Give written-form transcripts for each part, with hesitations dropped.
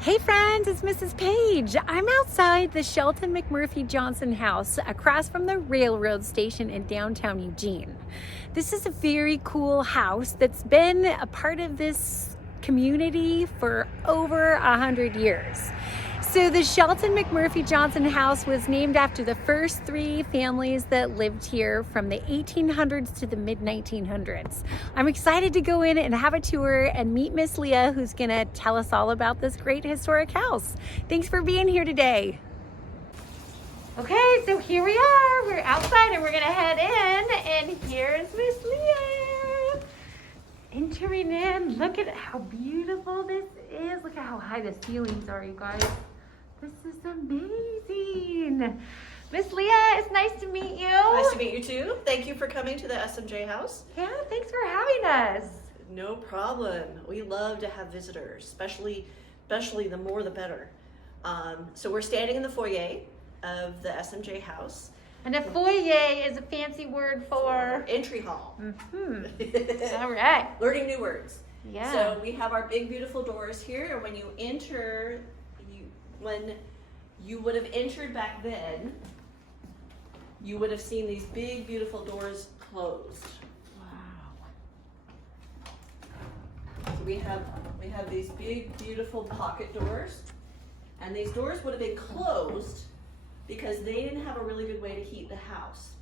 Hey friends, it's Mrs. Page. I'm outside the Shelton McMurphey Johnson house across from the railroad station in downtown Eugene. This is a very cool house that's been a part of this community for over 100 years. So the Shelton McMurphey Johnson house was named after the first three families that lived here from the 1800s to the mid-1900s. I'm excited to go in and have a tour and meet Miss Leah, who's gonna tell us all about this great historic house. Thanks for being here today. Okay, so here we are. We're outside and we're gonna head in, and here's Miss Leah. Entering in, look at how beautiful this is. Look at how high the ceilings are, you guys. This is amazing. Miss Leah, it's nice to meet you. Nice to meet you too. Thank you for coming to the SMJ house. Yeah, thanks for having us. No problem. We love to have visitors, especially the more the better. So we're standing in the foyer of the SMJ house. And a foyer is a fancy word for entry hall. Mm-hmm. All right. Learning new words. Yeah. So we have our big beautiful doors here, and when you enter, when you would have entered back then, you would have seen these big beautiful doors closed. Wow. So we have these big beautiful pocket doors, and these doors would have been closed because they didn't have a really good way to heat the house.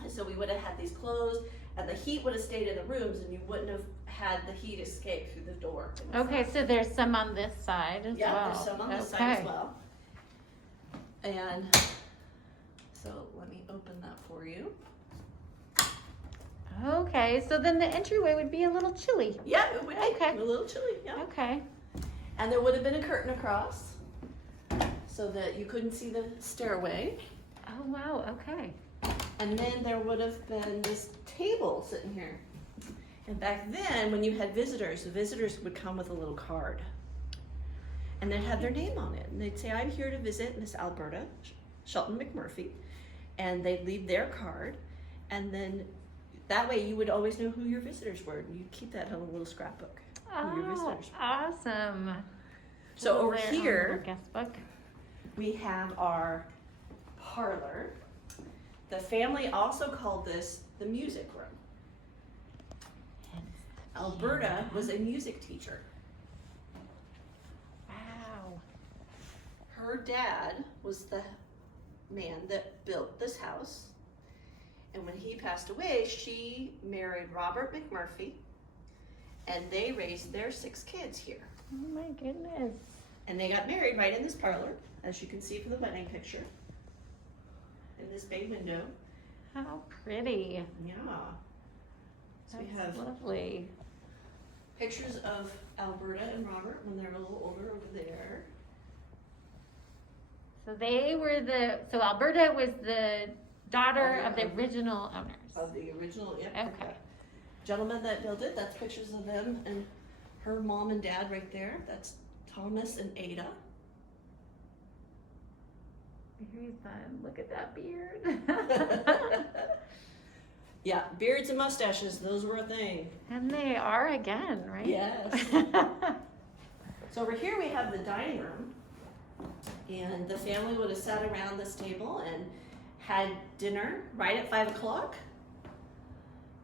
And so we would have had these closed, and the heat would have stayed in the rooms, and you wouldn't have had the heat escape through the door. Okay, so there's some on this side as well. Yeah, there's some on this side as well. And so let me open that for you. Okay, so then the entryway would be a little chilly. Yeah, it would be Okay. a little chilly, yeah. Okay. And there would have been a curtain across so that you couldn't see the stairway. Oh, wow, okay. And then there would have been this table sitting here. And back then, when you had visitors, the visitors would come with a little card. And they'd have their name on it. And they'd say, I'm here to visit Miss Alberta Shelton McMurphey. And they'd leave their card. And then that way you would always know who your visitors were. And you'd keep that in a little scrapbook. Who your visitors were. Awesome. So over There, here, guest book. we have our parlor. The family also called this the music room. Alberta was a music teacher. Wow. Her dad was the man that built this house. And when he passed away, she married Robert McMurphey, and they raised their 6 kids here. Oh my goodness. And they got married right in this parlor, as you can see from the wedding picture. In this bay window. How pretty. Yeah. So That's we have lovely. pictures of Alberta and Robert when they're a little older over there. So they were so Alberta was the daughter of the Of- original owners. Of the original, yep. Okay. Gentleman that built it, that's pictures of them and her mom and dad right there. That's Thomas and Ada. Very fun. Look at that beard. Yeah, beards and mustaches, those were a thing. And they are again, right? Yes. So over here we have the dining room, and the family would have sat around this table and had dinner right at 5 o'clock.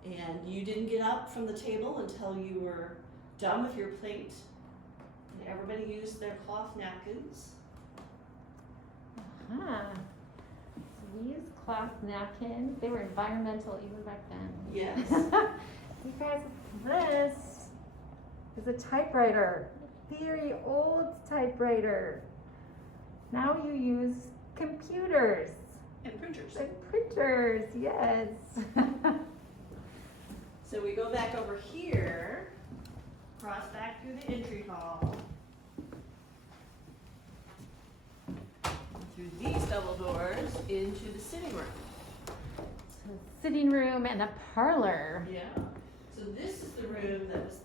And you didn't get up from the table until you were done with your plate. And everybody used their cloth napkins. Huh. So we use cloth napkins. They were environmental even back then. Yes. You guys, this is a typewriter. Very old typewriter. Now you use computers. And printers. And printers, yes. So we go back over here, cross back through the entry hall, through these double doors into the sitting room. Sitting room and a parlor. Yeah. So this is the room that was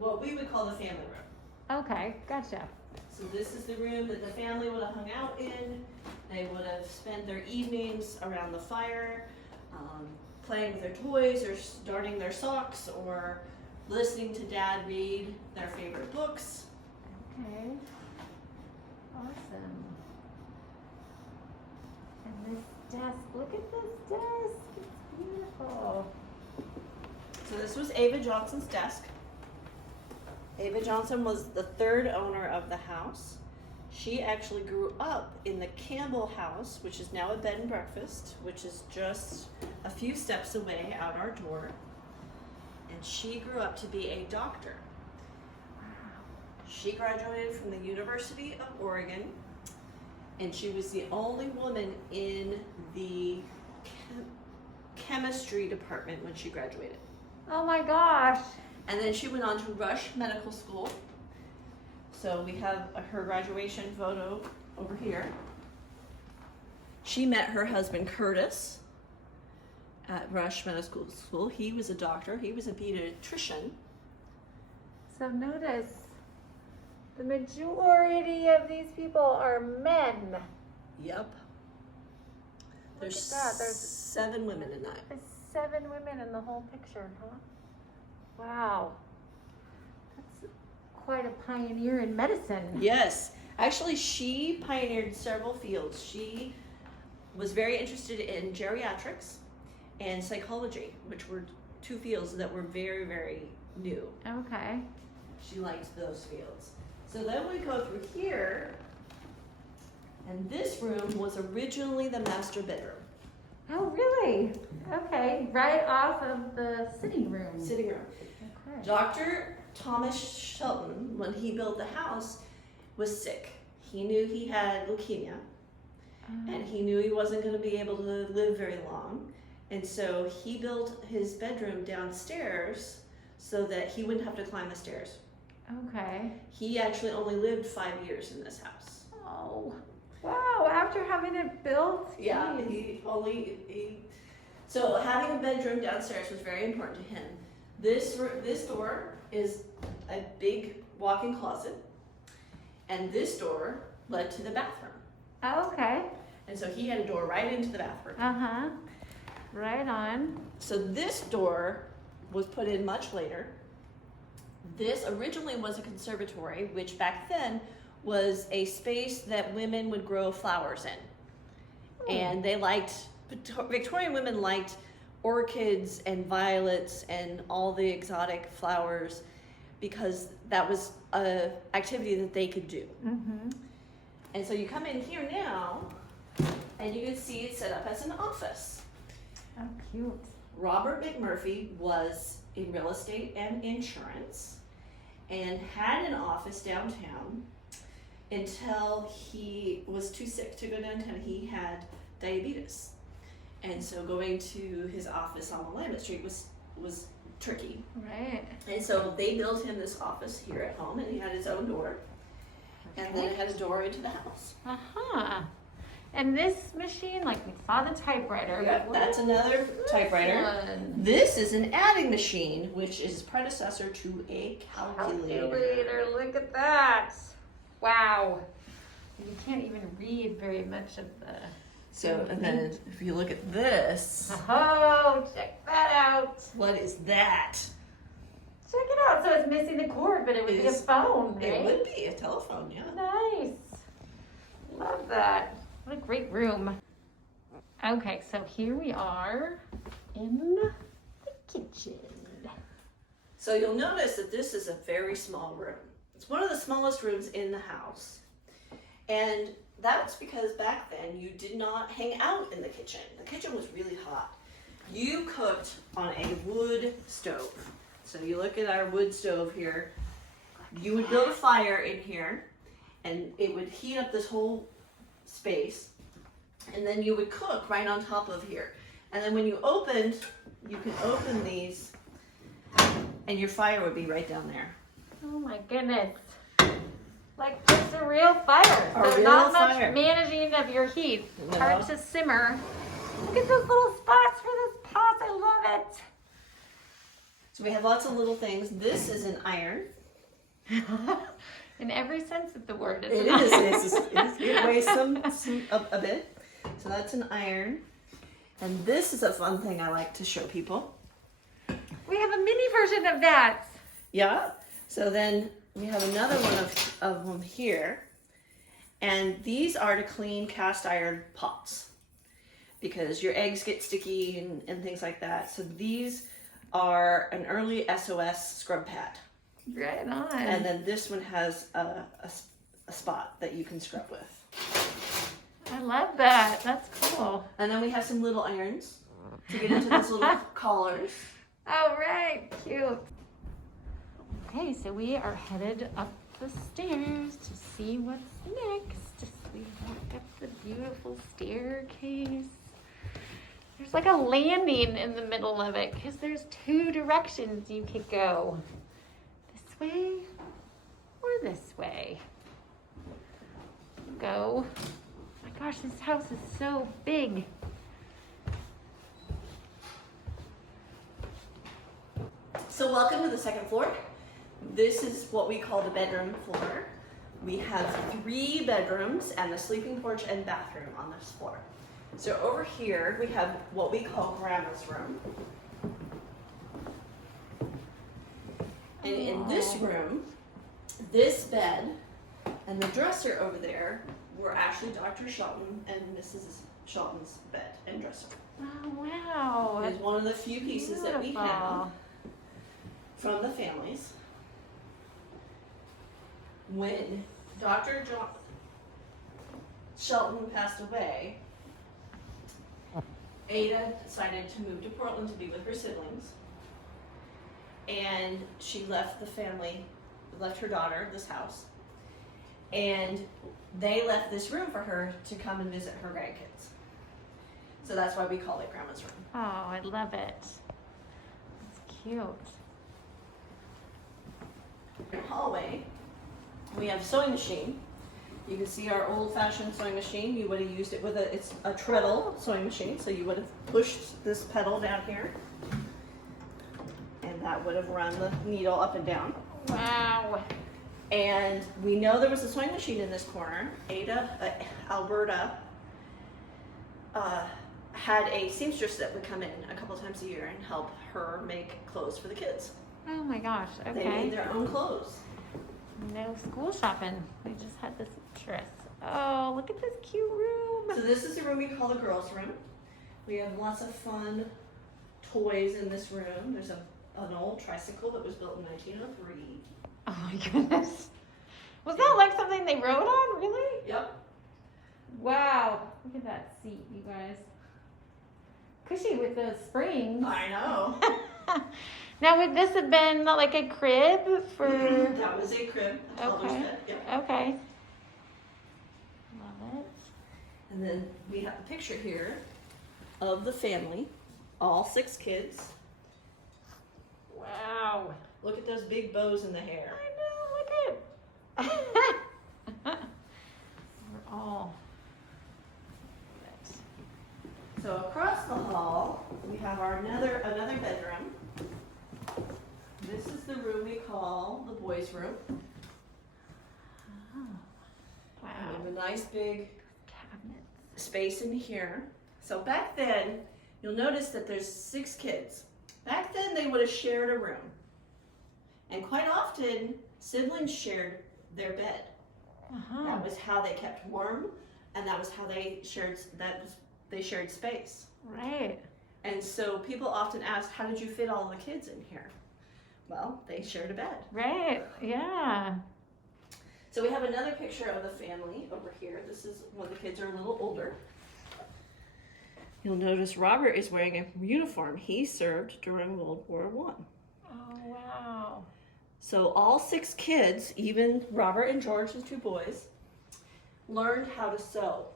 what we would call the family room. Okay, gotcha. So this is the room that the family would have hung out in. They would have spent their evenings around the fire, playing with their toys or darning their socks or listening to Dad read their favorite books. Okay. awesome. And this desk, look at this desk. It's beautiful. So this was Ava Johnson's desk. Ava Johnson was the third owner of the house. She actually grew up in the Campbell house, which is now a bed and breakfast, which is just a few steps away out our door. And she grew up to be a doctor. She graduated from the University of Oregon, and she was the only woman in the chemistry department when she graduated. Oh my gosh. And then she went on to Rush Medical School. So we have her graduation photo over here. She met her husband Curtis at Rush Medical School. He was a doctor. He was a pediatrician. So notice, the majority of these people are men. Yep. There's, at that. There's 7 women in that. There's 7 women in the whole picture, huh? Wow. That's quite a pioneer in medicine. Yes. Actually, she pioneered several fields. She was very interested in geriatrics and psychology, which were 2 fields that were very, very new. Okay. She liked those fields. So then we go through here, and this room was originally the master bedroom. Oh, really? Okay. Right off of the sitting room. Sitting room. Okay. Dr. Thomas Shelton, when he built the house, was sick. He knew he had leukemia, and he knew he wasn't going to be able to live very long. And so he built his bedroom downstairs so that he wouldn't have to climb the stairs. Okay. He actually only lived 5 years in this house. Oh, wow. After having it built? Yeah, Geez. So having a bedroom downstairs was very important to him. This door is a big walk-in closet, and this door led to the bathroom. Okay. And so he had a door right into the bathroom. Uh-huh. Right on. So this door was put in much later. This originally was a conservatory, which back then was a space that women would grow flowers in. And they Victorian women liked orchids and violets and all the exotic flowers because that was an activity that they could do. Mm-hmm. And so you come in here now, and you can see it set up as an office. Oh, cute. Robert McMurphey was in real estate and insurance and had an office downtown until he was too sick to go downtown. He had diabetes. And so going to his office on Willamette Street was tricky. Right. And so they built him this office here at home, and he had his own door. And then it had a door into the house. Uh-huh. And this machine, like we saw the typewriter. Yeah, but that's another typewriter. one? This is an adding machine, which is predecessor to a calculator. Look at that. Wow. You can't even read very much of the... So, and then if you look at this, Oh, check that out. what is that? Check it out. So it's missing the cord, but it would be a phone, right? It would be a telephone, yeah. Nice. Love that. What a great room. Okay, so here we are in the kitchen. So you'll notice that this is a very small room. It's one of the smallest rooms in the house. And that's because back then you did not hang out in the kitchen. The kitchen was really hot. You cooked on a wood stove. So you look at our wood stove here. You would build a fire in here, and it would heat up this whole space. And then you would cook right on top of here. And then when you opened, you could open these, and your fire would be right down there. Oh my goodness. Like just a real fire. A So real not fire. much managing of your heat. No. Hard to simmer. Look at those little spots for this pot. I love it. So we have lots of little things. This is an iron. In every sense of the word. It is. It weighs a bit. So that's an iron. And this is a fun thing I like to show people. We have a mini version of that. Yeah. So then we have another one of them here. And these are to clean cast iron pots because your eggs get sticky and things like that. So these are an early SOS scrub pad. Right on. And then this one has a spot that you can scrub with. I love that. That's cool. And then we have some little irons to get into those little collars. All right, cute. Okay, so we are headed up the stairs to see what's next. We walk up the beautiful staircase. There's like a landing in the middle of it because there's 2 directions you could go. This way or this way. Go. My gosh, this house is so big. So welcome to the second floor. This is what we call the bedroom floor. We have 3 bedrooms and a sleeping porch and bathroom on this floor. So over here we have what we call Grandma's room. And in this room, this bed and the dresser over there were actually Dr. Shelton and Mrs. Shelton's bed and dresser. Oh, wow. It's one of the few pieces that we have Beautiful. from the families. When Dr. Shelton passed away, Ada decided to move to Portland to be with her siblings. And she left the family, left her daughter this house. And they left this room for her to come and visit her grandkids. So that's why we call it Grandma's room. Oh, I love it. It's cute. In the hallway, we have a sewing machine. You can see our old-fashioned sewing machine. You would have used it with it's a treadle sewing machine, so you would have pushed this pedal down here, and that would have run the needle up and down. Wow. And we know there was a sewing machine in this corner. Alberta, had a seamstress that would come in a couple times a year and help her make clothes for the kids. Oh my gosh. Okay. They made their own clothes. No school shopping. We just had this dress. Oh, look at this cute room. So this is the room we call the girls' room. We have lots of fun toys in this room. There's an old tricycle that was built in 1903. Oh my goodness. Was that like something they rode on? Really? Yep. Wow. Look at that seat, you guys. Cushy with the springs. I know. Now, would this have been like a crib for? That was a crib. A toddler's Okay. bed. Yep. Okay. Love it. And then we have a picture here of the family, all 6 kids. Wow. Look at those big bows in the hair. I know. Look at. We're all. So across the hall, we have our another bedroom. This is the room we call the boys' room. Oh. Wow. We have a nice big Cabinets. space in here. So back then, you'll notice that there's 6 kids. Back then, they would have shared a room. And quite often, siblings shared their bed. Uh-huh. That was how they kept warm, and that was how they shared space. Right. And so people often ask, how did you fit all the kids in here? Well, they shared a bed. Right. Yeah. So we have another picture of the family over here. This is when the kids are a little older. You'll notice Robert is wearing a uniform. He served during World War I. Oh, wow. So all 6 kids, even Robert and George, the 2 boys, learned how to sew.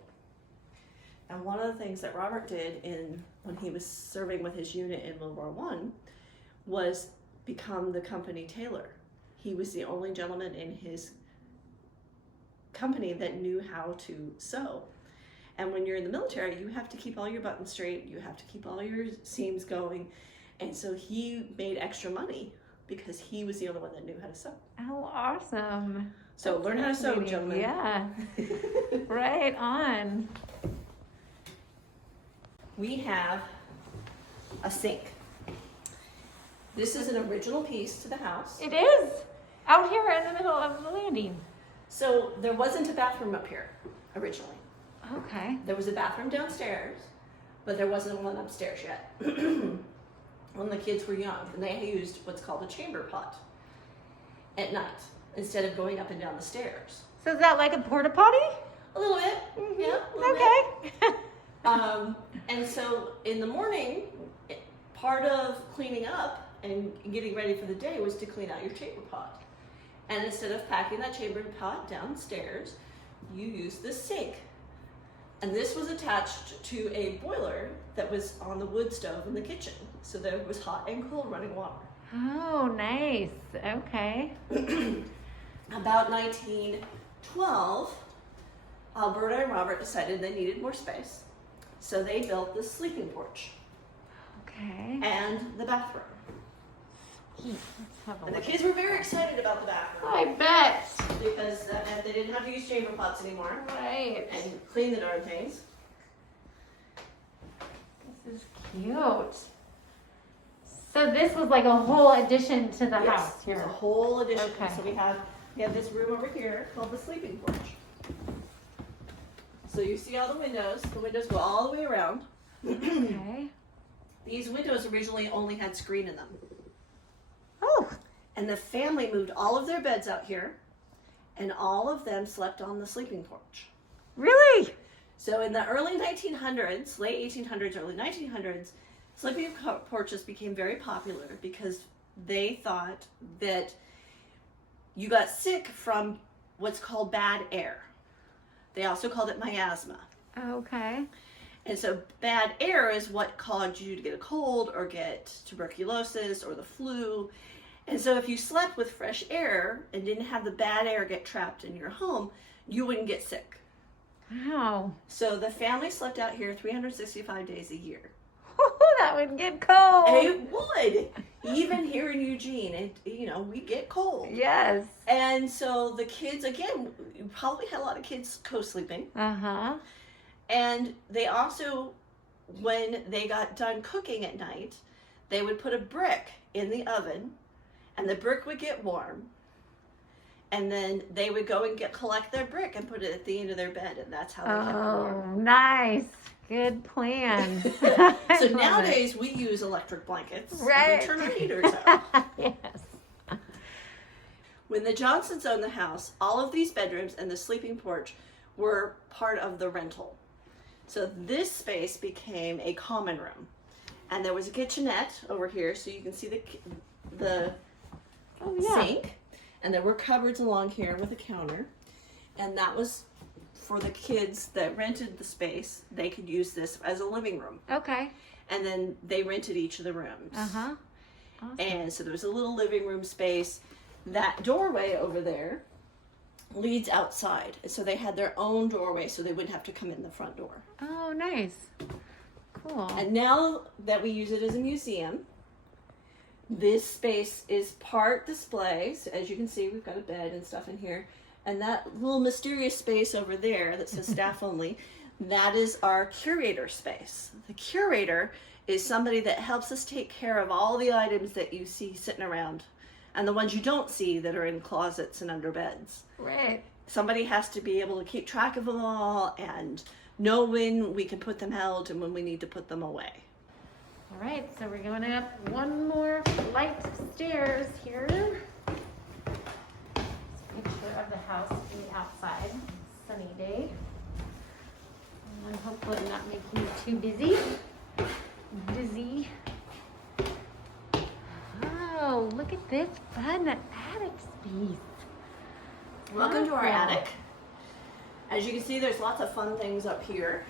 And one of the things that Robert did when he was serving with his unit in World War I was become the company tailor. He was the only gentleman in his company that knew how to sew. And when you're in the military, you have to keep all your buttons straight, you have to keep all your seams going. And so he made extra money because he was the only one that knew how to sew. Oh, awesome. So learn how to sew, Fascinating. gentlemen. Yeah. Right on. We have a sink. This is an original piece to the house. It is out here in the middle of the landing. So there wasn't a bathroom up here originally. Okay. There was a bathroom downstairs, but there wasn't one upstairs yet. When the kids were young, and they used what's called a chamber pot at night instead of going up and down the stairs. So is that like a porta potty? A little bit, yeah. A little Okay. And so in the morning, part of cleaning up and getting ready for the day was to clean out your chamber pot. And instead of packing that chamber pot downstairs, you use the sink. And this was attached to a boiler that was on the wood stove in the kitchen. So there was hot and cold running water. Oh, nice. Okay. About 1912, Alberta and Robert decided they needed more space. So they built the sleeping porch Okay. and the bathroom. Let's have a And the look. kids were very excited about the bathroom I bet. because that meant they didn't have to use chamber pots anymore Right. and clean the darn things. This is cute. So this was like a whole addition to the Yes, house here. it's a whole addition. Okay. So we have this room over here called the sleeping porch. So you see all the windows. The windows go all the way around. Okay. These windows originally only had screen in them. Oh. And the family moved all of their beds out here, and all of them slept on the sleeping porch. Really? So in the early 1900s, late 1800s, early 1900s, sleeping porches became very popular because they thought that you got sick from what's called bad air. They also called it miasma. Okay. And so bad air is what caused you to get a cold or get tuberculosis or the flu. And so if you slept with fresh air and didn't have the bad air get trapped in your home, you wouldn't get sick. Wow. So the family slept out here 365 days a year. That would get cold. It would. Even here in Eugene, we get cold. Yes. And so the kids, again, you probably had a lot of kids co-sleeping. Uh-huh. And they also, when they got done cooking at night, they would put a brick in the oven, and the brick would get warm. And then they would go and collect their brick and put it at the end of their bed, and that's how they kept it warm. Oh, nice. Good plan. So nowadays we use electric blankets. Right. And we turn our heaters out. Yes. When the Johnsons owned the house, all of these bedrooms and the sleeping porch were part of the rental. So this space became a common room. And there was a kitchenette over here, so you can see the Oh, yeah. sink. And there were cupboards along here with a counter. And that was for the kids that rented the space. They could use this as a living room. Okay. And then they rented each of the rooms. Uh-huh. Awesome. And so there was a little living room space. That doorway over there leads outside. And so they had their own doorway so they wouldn't have to come in the front door. Oh, nice. Cool. And now that we use it as a museum, this space is part display. So as you can see, we've got a bed and stuff in here. And that little mysterious space over there that says staff only, that is our curator space. The curator is somebody that helps us take care of all the items that you see sitting around and the ones you don't see that are in closets and under beds. Right. Somebody has to be able to keep track of them all and know when we can put them out and when we need to put them away. All right, so we're going up one more flight of stairs here. Picture of the house from the outside. Sunny day. And hopefully not making you too busy. Dizzy. Oh, look at this fun attic space. Welcome to our Wow. attic. As you can see, there's lots of fun things up here.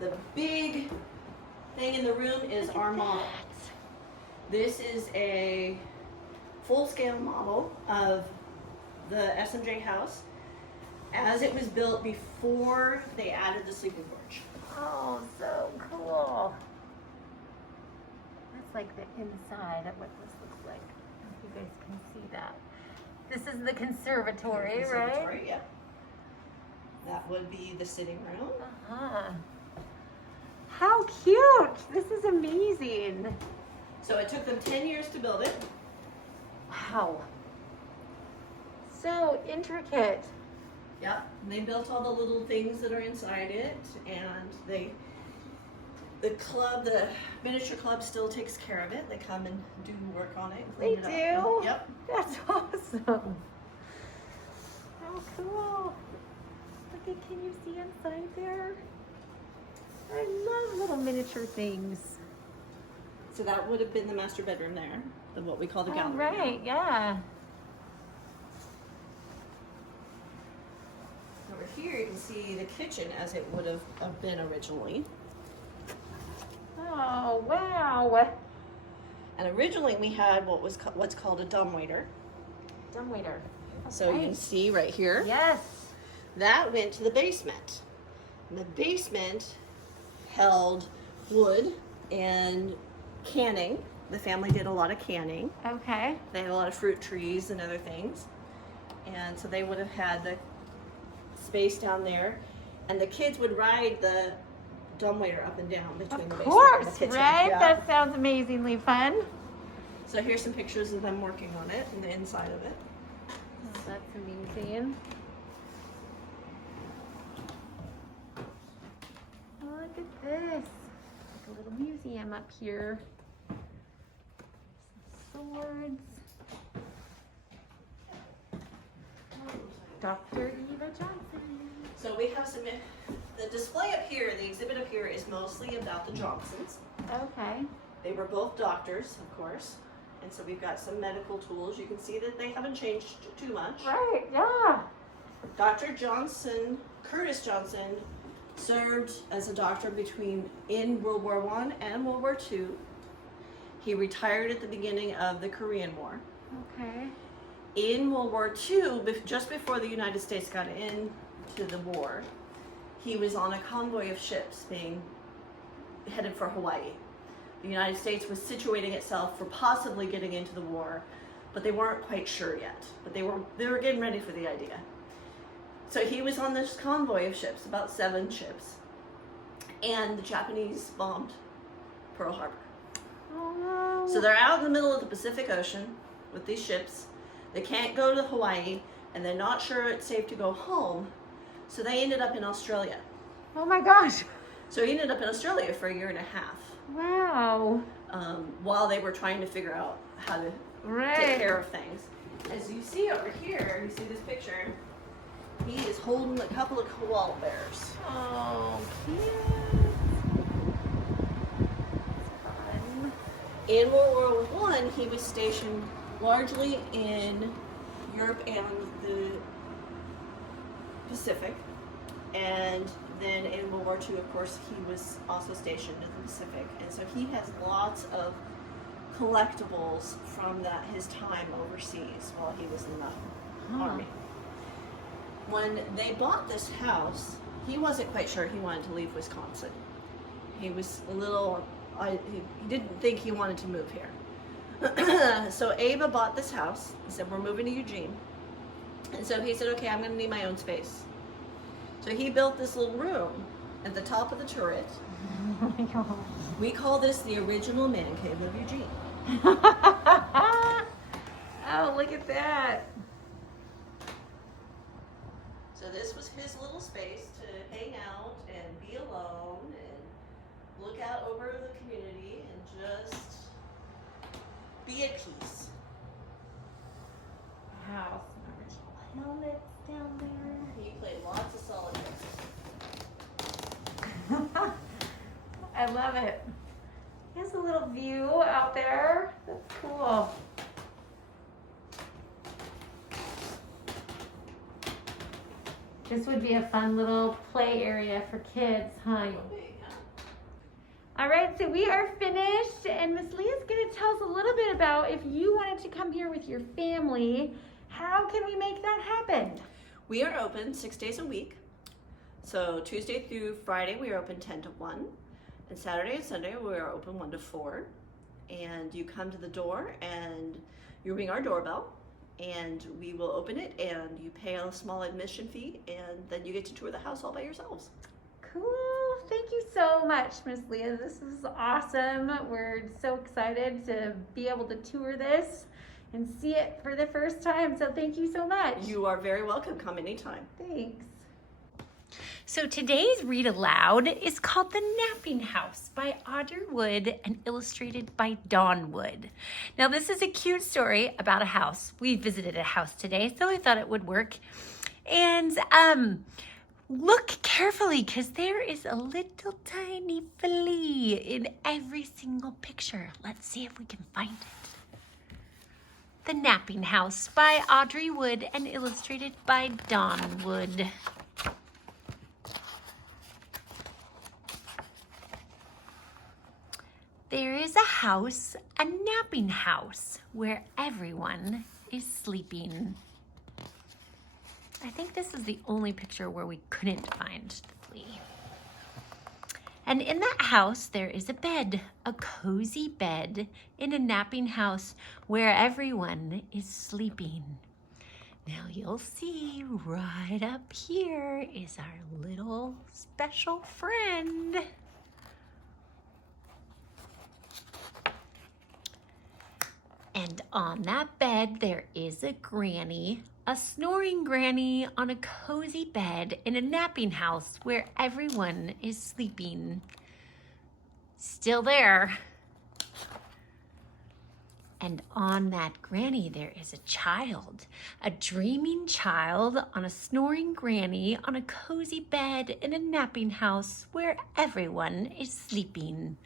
The big thing in the room is our model. This is a full-scale model of the S&J house as it was built before they added the sleeping porch. Oh, so cool. That's like the inside of what this looks like. I don't know if you guys can see that. This is the conservatory, right? Conservatory, yeah. That would be the sitting room. Uh-huh. How cute! This is amazing. So it took them 10 years to build it. Wow. So intricate. Yep. And they built all the little things that are inside it, and the club, the miniature club, still takes care of it. They come and do work on it. They Clean it up. do? Yep. That's awesome. How cool. Look at, can you see inside there? I love little miniature things. So that would have been the master bedroom there, what we call the Oh, gallery. right, yeah. Over here you can see the kitchen as it would have been originally. Oh, wow. And originally we had what's called a dumbwaiter. Dumbwaiter. So you can see right here. Yes. That went to the basement. And the basement held wood and canning. The family did a lot of canning. Okay. They had a lot of fruit trees and other things. And so they would have had the space down there. And the kids would ride the dumbwaiter up and down between the basement and the Of kitchen. course, right? Yeah. That sounds amazingly fun. So here's some pictures of them working on it and the inside of it. Oh, that's amazing. Oh, look at this. Like a little museum up here. Some swords. Dr. Eva Johnson. So we have some, the display up here, the exhibit up here is mostly about the Johnsons. Okay. They were both doctors, of course. And so we've got some medical tools. You can see that they haven't changed too much. Right, yeah. Dr. Johnson, Curtis Johnson, served as a doctor in World War I and World War II. He retired at the beginning of the Korean War. Okay. In World War II, just before the United States got into the war, he was on a convoy of ships being headed for Hawaii. The United States was situating itself for possibly getting into the war, but they weren't quite sure yet. But they were getting ready for the idea. So he was on this convoy of ships, about 7 ships, and the Japanese bombed Pearl Harbor. Oh. So they're out in the middle of the Pacific Ocean with these ships. They can't go to Hawaii, and they're not sure it's safe to go home. So they ended up in Australia. Oh my gosh. So he ended up in Australia for 1.5 years. Wow. While they were trying to figure out how to take care of things. As you see over here, you see this picture, he is holding a couple of koala bears. Oh, cute. Fun. In World War I, he was stationed largely in Europe and the Pacific. And then in World War II, of course, he was also stationed in the Pacific. And so he has lots of collectibles from his time overseas while he was in the Army. When they bought this house, he wasn't quite sure he wanted to leave Wisconsin. He was a little, he didn't think he wanted to move here. So Ava bought this house and said, we're moving to Eugene. And so he said, okay, I'm going to need my own space. So he built this little room at the top of the turret. Oh my gosh. We call this the original man cave of Eugene. Oh, look at that. So this was his little space to hang out and be alone and look out over the community and just be at peace. Wow, some original helmets down there. He played lots of solitaire. I love it. Here's a little view out there. That's cool. This would be a fun little play area for kids, huh? All right, so we are finished, and Miss Leah's going to tell us a little bit about if you wanted to come here with your family, how can we make that happen? We are open 6 days a week. So Tuesday through Friday, we are open 10 to 1. And Saturday and Sunday, we are open 1 to 4. And you come to the door and you ring our doorbell and we will open it and you pay a small admission fee and then you get to tour the house all by yourselves. Cool. Thank you so much, Miss Leah. This is awesome. We're so excited to be able to tour this. and see it for the first time. So thank you so much. You are very welcome. Come anytime. Thanks. So today's read aloud is called The Napping House by Audrey Wood and illustrated by Dawn Wood. Now this is a cute story about a house. We visited a house today, so I thought it would work. And look carefully because there is a little tiny flea in every single picture. Let's see if we can find it. The Napping House by Audrey Wood and illustrated by Dawn Wood. There is a house, a napping house, where everyone is sleeping. I think this is the only picture where we couldn't find the flea. And in that house, there is a bed, a cozy bed in a napping house where everyone is sleeping. Now you'll see right up here is our little special friend. And on that bed, there is a granny, a snoring granny on a cozy bed in a napping house where everyone is sleeping. Still there. And on that granny, there is a child, a dreaming child on a snoring granny on a cozy bed in a napping house where everyone is sleeping.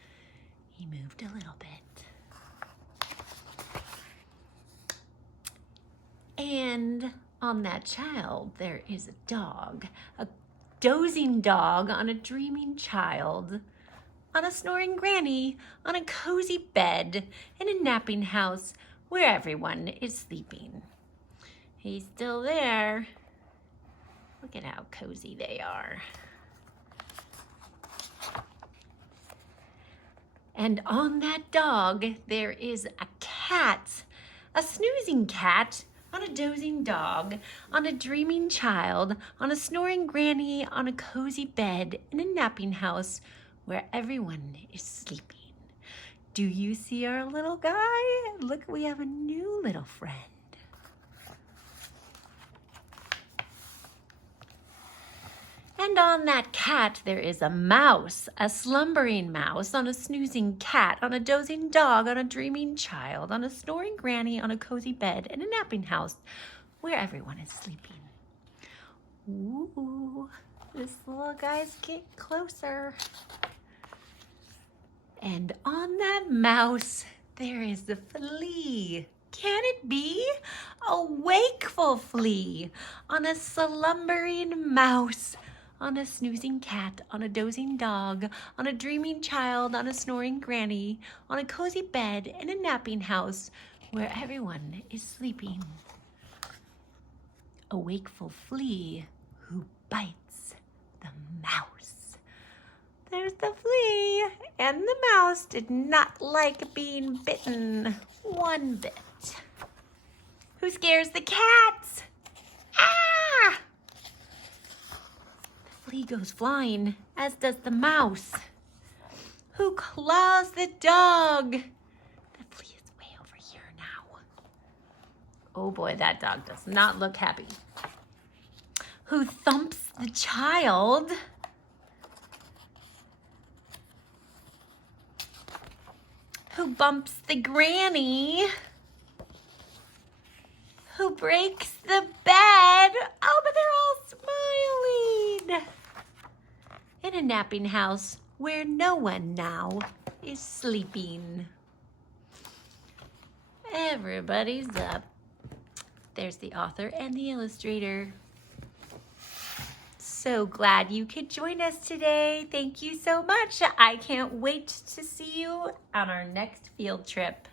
He moved a little bit. And on that child, there is a dog, a dozing dog on a dreaming child, on a snoring granny, on a cozy bed in a napping house where everyone is sleeping. He's still there. Look at how cozy they are. And on that dog, there is a cat, a snoozing cat, on a dozing dog, on a dreaming child, on a snoring granny, on a cozy bed in a napping house where everyone is sleeping. Do you see our little guy? Look, we have a new little friend. And on that cat, there is a mouse, a slumbering mouse, on a snoozing cat, on a dozing dog, on a dreaming child, on a snoring granny, on a cozy bed, in a napping house where everyone is sleeping. Ooh, this little guy's getting closer. And on that mouse, there is the flea. Can it be? A wakeful flea on a slumbering mouse, on a snoozing cat, on a dozing dog, on a dreaming child, on a snoring granny, on a cozy bed in a napping house where everyone is sleeping. A wakeful flea who bites the mouse. There's the flea, and the mouse did not like being bitten one bit. Who scares the cats? Ah! Flea goes flying, as does the mouse. Who claws the dog? The flea is way over here now. Oh boy, that dog does not look happy. Who thumps the child? Who bumps the granny? Who breaks the bed? Oh, but they're all smiling. In a napping house where no one now is sleeping. Everybody's up. There's the author and the illustrator. So glad you could join us today. Thank you so much. I can't wait to see you on our next field trip.